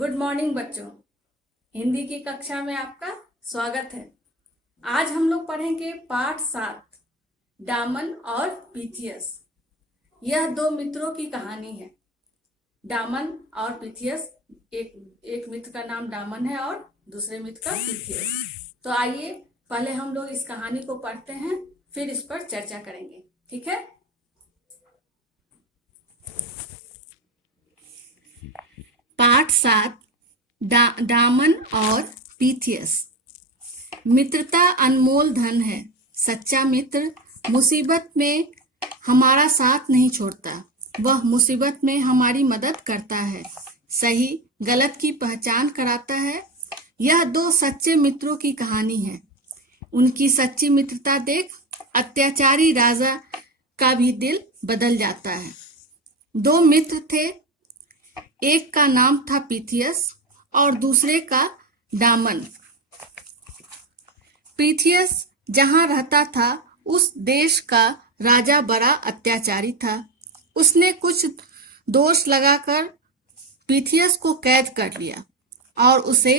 Good morning बच्चों। हिंदी की कक्षा में आपका स्वागत है। आज हम लोग पढ़ेंगे पाठ 7 डामन और पीथियस। यह दो मित्रों की कहानी है। डामन और पीथियस, एक मित्र का नाम डामन है और दूसरे मित्र का पीथियस। तो आइए पहले हम लोग इस कहानी को पढ़ते हैं, फिर इस पर चर्चा करेंगे। ठीक है। पाठ 7 डामन और पीथियस। मित्रता अनमोल धन है। सच्चा मित्र मुसीबत में हमारा साथ नहीं छोड़ता, वह मुसीबत में हमारी मदद करता है, सही गलत की पहचान कराता है। यह दो सच्चे मित्रों की कहानी है। उनकी सच्ची मित्रता देख अत्याचारी राजा का भी दिल बदल जाता है। दो मित्र थे, एक का नाम था पीथियस और दूसरे का डामन। पीथियस जहां रहता था उस देश का राजा बड़ा अत्याचारी था। उसने कुछ दोष लगाकर पीथियस को कैद कर लिया और उसे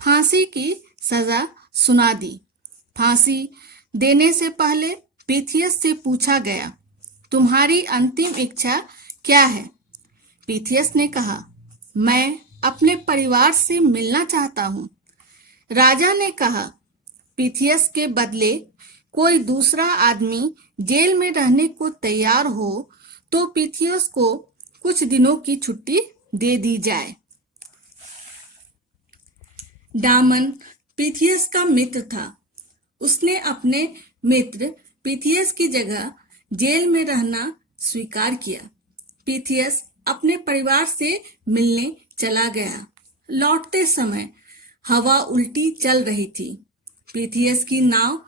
फांसी की सजा सुना दी। फांसी देने से पहले पीथियस से पूछा गया, तुम्हारी अंतिम इच्छा क्या है? पीथियस ने कहा, मैं अपने परिवार से मिलना चाहता हूँ। राजा ने कहा, पीथियस के बदले कोई दूसरा आदमी जेल में रहने को तैयार हो तो पीथियस को कुछ दिनों की छुट्टी दे दी जाए। डामन पीथियस का मित्र था। उसने अपने मित्र पीथियस की जगह जेल में रहना स्वीकार किया। पीथियस अपने परिवार से मिलने चला गया। लौटते समय हवा उल्टी चल रही थी। पीथियस की नाव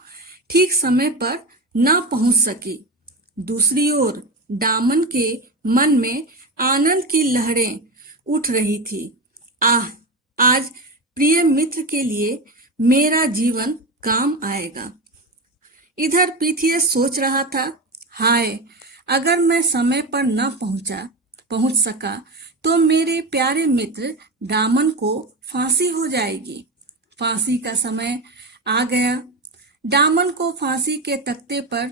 ठीक समय पर न पहुंच सकी। दूसरी ओर डामन के मन में आनंद की लहरें उठ रही थी। आज प्रिय मित्र के लिए मेरा जीवन काम आएगा। इधर पीथियस सोच रहा था, हाय, अगर मैं समय पर न पहुंच सका तो मेरे प्यारे मित्र डामन को फांसी हो जाएगी। फांसी का समय आ गया। डामन को फांसी के तख्ते पर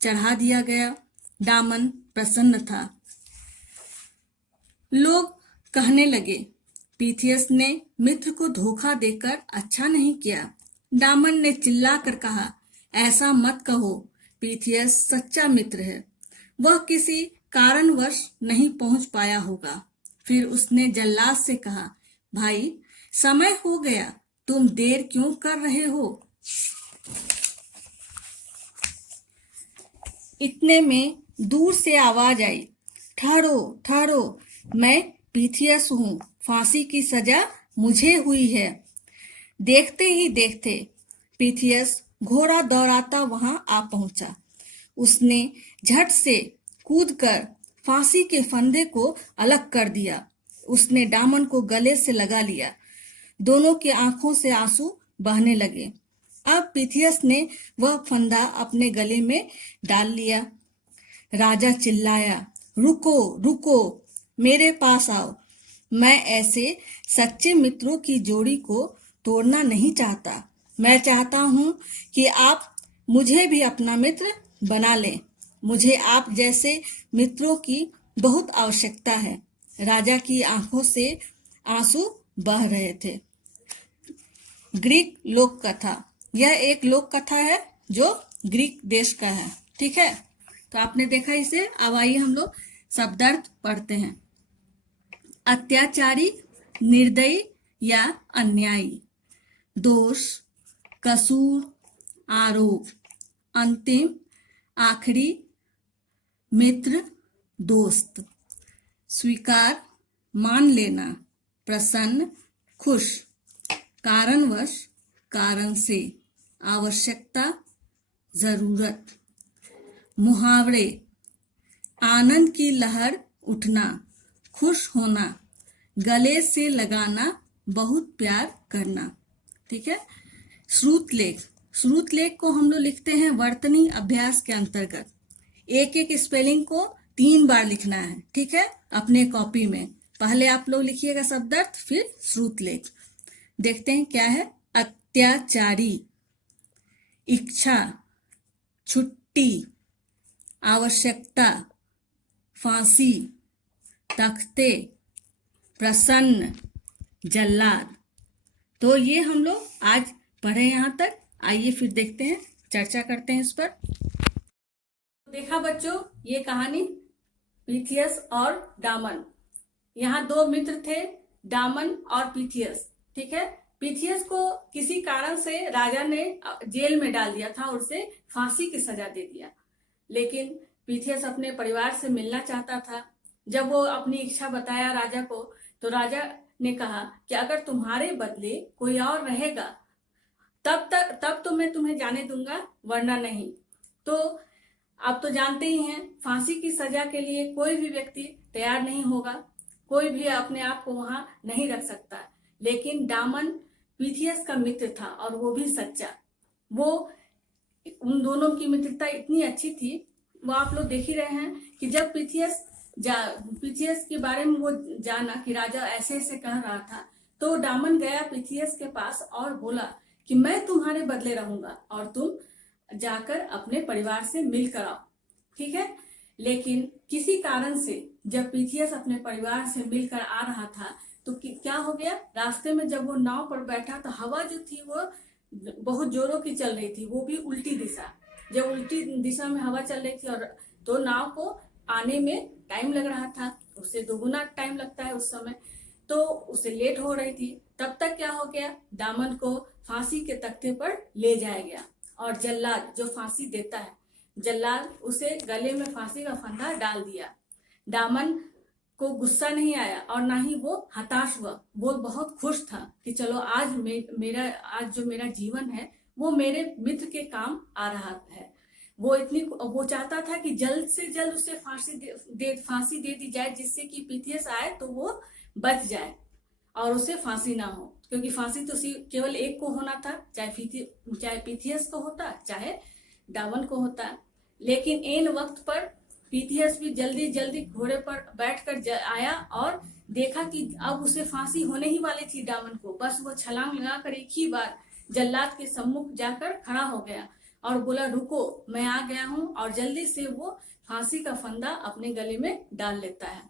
चढ़ा दिया गया। डामन प्रसन्न था। लोग कहने लगे, पीथियस ने मित्र को धोखा देकर अच्छा नहीं किया। डामन ने चिल्लाकर कहा, ऐसा मत कहो, पीथियस सच्चा मित्र है, वह किसी कारणवश नहीं पहुंच पाया होगा। फिर उसने जल्लाद से कहा, भाई, समय हो गया, तुम देर क्यों कर रहे हो? इतने में दूर से आवाज आई, ठहरो ठहरो, मैं पीथियस हूँ, फांसी की सजा मुझे हुई है। देखते ही देखते पीथियस घोड़ा दौड़ाता वहां आ पहुंचा। उसने झट से कूदकर फांसी के फंदे को अलग कर दिया। उसने डामन को गले से लगा लिया। दोनों की आंखों से आंसू बहने लगे। अब पीथियस ने वह फंदा अपने गले में डाल लिया। राजा चिल्लाया, रुको रुको, मेरे पास आओ। मैं ऐसे सच्चे मित्रों की जोड़ी को तोड़ना नहीं चाहता। मैं चाहता हूं कि आप मुझे भी अपना मित्र बना लें। मुझे आप जैसे मित्रों की बहुत आवश्यकता है। राजा की आंखों से आंसू बह रहे थे। ग्रीक लोक कथा, यह एक लोक कथा है जो ग्रीक देश का है। ठीक है, तो आपने देखा इसे। अब आइए हम लोग शब्दार्थ पढ़ते हैं। अत्याचारी, निर्दयी या अन्यायी। दोष, कसूर, आरोप। अंतिम, आखिरी, मित्र, दोस्त। स्वीकार, मान लेना। प्रसन्न, खुश। कारणवश, कारण से। आवश्यकता, जरूरत। मुहावरे, आनंद की लहर उठना, खुश होना, गले से लगाना, बहुत प्यार करना। ठीक है। श्रुतलेख, श्रुतलेख को हम लोग लिखते हैं वर्तनी अभ्यास के अंतर्गत। एक एक स्पेलिंग को 3 बार लिखना है। ठीक है, अपने कॉपी में। पहले आप लोग लिखिएगा शब्दार्थ, फिर श्रुतलेख। देखते हैं क्या है। अत्याचारी, इच्छा, छुट्टी, आवश्यकता, फांसी, तख्ते, प्रसन्न, जल्लाद। तो ये हम लोग आज पढ़े यहाँ तक। आइए फिर देखते हैं, चर्चा करते हैं इस पर। देखा बच्चों, ये कहानी पीथियस और डामन। यहाँ दो मित्र थे, डामन और पीथियस। ठीक है। पीथियस को किसी कारण से राजा ने जेल में डाल दिया था और उसे फांसी की सजा दे दिया। लेकिन पीथियस अपने परिवार से मिलना चाहता था। जब वो अपनी इच्छा बताया राजा को, तो राजा ने कहा कि अगर तुम्हारे बदले कोई और रहेगा तब तो मैं तुम्हें जाने दूंगा, वरना नहीं। तो आप तो जानते ही हैं, फांसी की सजा के लिए कोई भी व्यक्ति तैयार नहीं होगा, कोई भी अपने आप को वहां नहीं रख सकता। लेकिन डामन पीथियस का मित्र था और वो भी सच्चा। वो उन दोनों की मित्रता इतनी अच्छी थी, वो आप लोग देख ही रहे हैं कि जब पीथियस के बारे में वो जाना कि राजा ऐसे ऐसे कह रहा था, तो डामन गया पीथियस के पास और बोला कि मैं तुम्हारे बदले रहूंगा और तुम जाकर अपने परिवार से मिल कर आओ। ठीक है। लेकिन किसी कारण से जब पीथियस अपने परिवार से मिलकर आ रहा था, तो क्या हो गया, रास्ते में जब वो नाव पर बैठा तो हवा जो थी वो बहुत जोरों की चल रही थी, वो भी उल्टी दिशा। जब उल्टी दिशा में हवा चल रही थी और तो नाव को आने में टाइम लग रहा था, उससे दोगुना टाइम लगता है उस समय, तो उसे लेट हो रही थी। तब तक क्या हो गया, दामन को फांसी के तख्ते पर ले जाया गया और जल्लाद जो फांसी देता है, जल्लाद उसे गले में फांसी का फंदा डाल दिया। दामन को गुस्सा नहीं आया और ना ही वो हताश हुआ। वो बहुत खुश था कि चलो आज आज जो मेरा जीवन है वो मेरे मित्र के काम आ रहा है। वो चाहता था कि जल्द से जल्द उसे फांसी दे दी जाए, जिससे कि पीथियस आए तो वो बच जाए और उसे फांसी ना हो, क्योंकि फांसी तो केवल एक को होना था, चाहे पीथियस को होता चाहे डामन को होता। लेकिन एन वक्त पर पीथियस भी जल्दी जल्दी घोड़े पर बैठकर आया और देखा कि अब उसे फांसी होने ही वाली थी डामन को। बस वो छलांग लगाकर एक ही बार जल्लाद के सम्मुख जाकर खड़ा हो गया और बोला, रुको, मैं आ गया हूँ। और जल्दी से वो फांसी का फंदा अपने गले में डाल लेता है।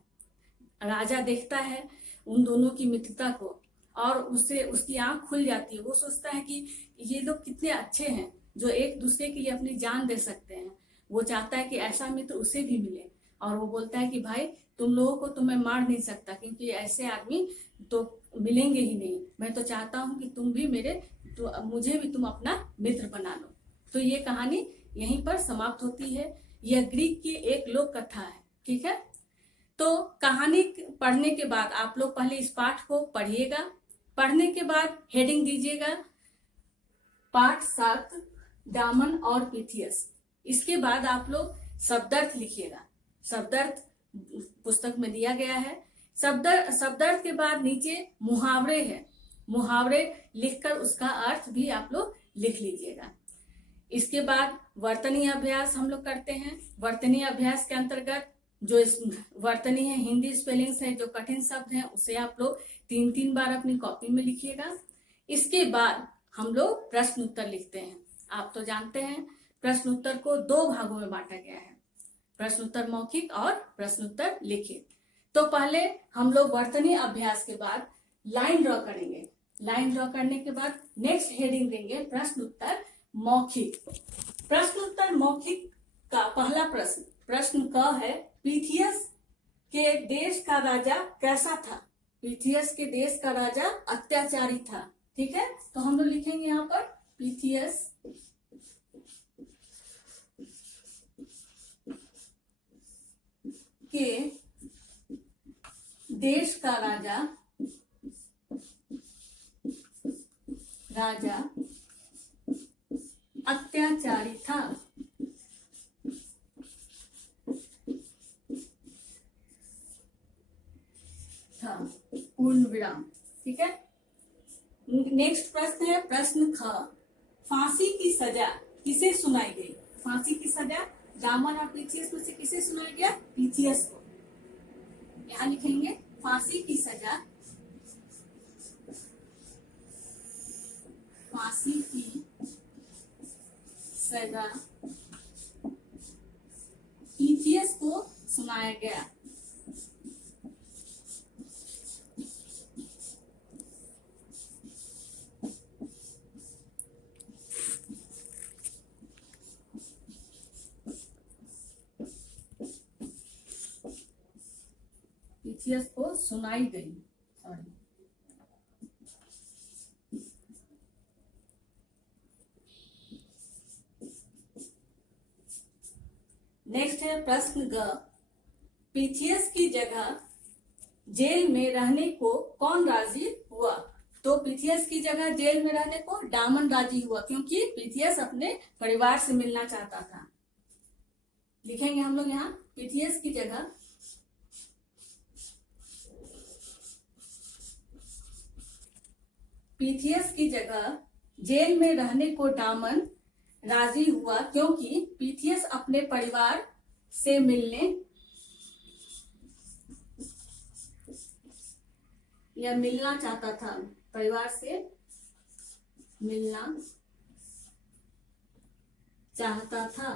राजा देखता है उन दोनों की मित्रता को और उससे उसकी आंख खुल जाती है। वो सोचता है कि ये लोग कितने अच्छे हैं जो एक दूसरे के लिए अपनी जान दे सकते हैं। वो चाहता है कि ऐसा मित्र उसे भी मिले और वो बोलता है कि भाई, तुम लोगों को तो मैं मार नहीं सकता, क्योंकि ऐसे आदमी तो मिलेंगे ही नहीं। मैं तो चाहता हूँ कि मुझे भी तुम अपना मित्र बना लो। तो ये कहानी यहीं पर समाप्त होती है। यह ग्रीक की एक लोक कथा है। ठीक है। तो कहानी पढ़ने के बाद आप लोग पहले इस पाठ को पढ़िएगा। पढ़ने के बाद हेडिंग दीजिएगा पाठ 7, डामन और पीथियस। इसके बाद आप लोग शब्दार्थ लिखिएगा। शब्दार्थ पुस्तक में दिया गया है। शब्दार्थ के बाद नीचे मुहावरे है, मुहावरे लिखकर उसका अर्थ भी आप लोग लिख लीजिएगा। इसके बाद वर्तनीय अभ्यास हम लोग करते हैं। वर्तनीय अभ्यास के अंतर्गत जो वर्तनीय हिंदी स्पेलिंग्स है, जो कठिन शब्द हैं, उसे आप लोग 3-3 बार अपनी कॉपी में लिखिएगा। इसके बाद हम लोग प्रश्न उत्तर लिखते हैं। आप तो जानते हैं प्रश्न उत्तर को 2 भागों में बांटा गया है, प्रश्न उत्तर मौखिक और प्रश्न उत्तर लिखित। तो पहले हम लोग वर्तनीय अभ्यास के बाद लाइन ड्रॉ करेंगे। लाइन ड्रॉ करने के बाद नेक्स्ट हेडिंग देंगे प्रश्न उत्तर मौखिक। प्रश्न उत्तर मौखिक का पहला प्रश्न क है, पीथियस के देश का राजा कैसा था? पीथियस के देश का राजा अत्याचारी था। ठीक है। तो हम लोग लिखेंगे यहाँ पर पीथियस के देश का राजा अत्याचारी था। पूर्ण विराम। ठीक है। नेक्स्ट प्रश्न है प्रश्न ख, फांसी की सजा किसे सुनाई गई? फांसी की सजा डामन और पीथियस में से किसे सुनाई गया? पीथियस को। यहाँ लिखेंगे फांसी की सजा, फांसी की सजा पीथियस को सुनाया गया। पीथियस को सुनाई गई, सॉरी। नेक्स्ट है प्रश्न ग, पीथियस की जगह जेल में रहने को कौन राजी हुआ? तो पीथियस की जगह जेल में रहने को डामन राजी हुआ, क्योंकि पीथियस अपने परिवार से मिलना चाहता था। लिखेंगे हम लोग यहाँ पीथियस की जगह पीथियस की जगह जेल में रहने को डामन राजी हुआ, क्योंकि पीथियस अपने परिवार से मिलने या मिलना चाहता था, परिवार से मिलना चाहता था।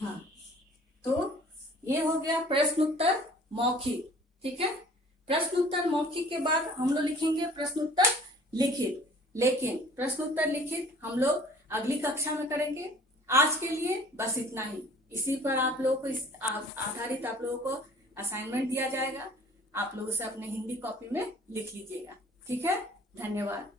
हाँ, तो ये हो गया प्रश्न उत्तर मौखिक। ठीक है, प्रश्न उत्तर मौखिक के बाद हम लोग लिखेंगे प्रश्न उत्तर लिखित। लेकिन प्रश्न उत्तर लिखित हम लोग अगली कक्षा में करेंगे। आज के लिए बस इतना ही। इसी पर आप लोगों को इस आधारित आप लोगों को असाइनमेंट दिया जाएगा। आप लोग उसे अपने हिंदी कॉपी में लिख लीजिएगा। ठीक है, धन्यवाद।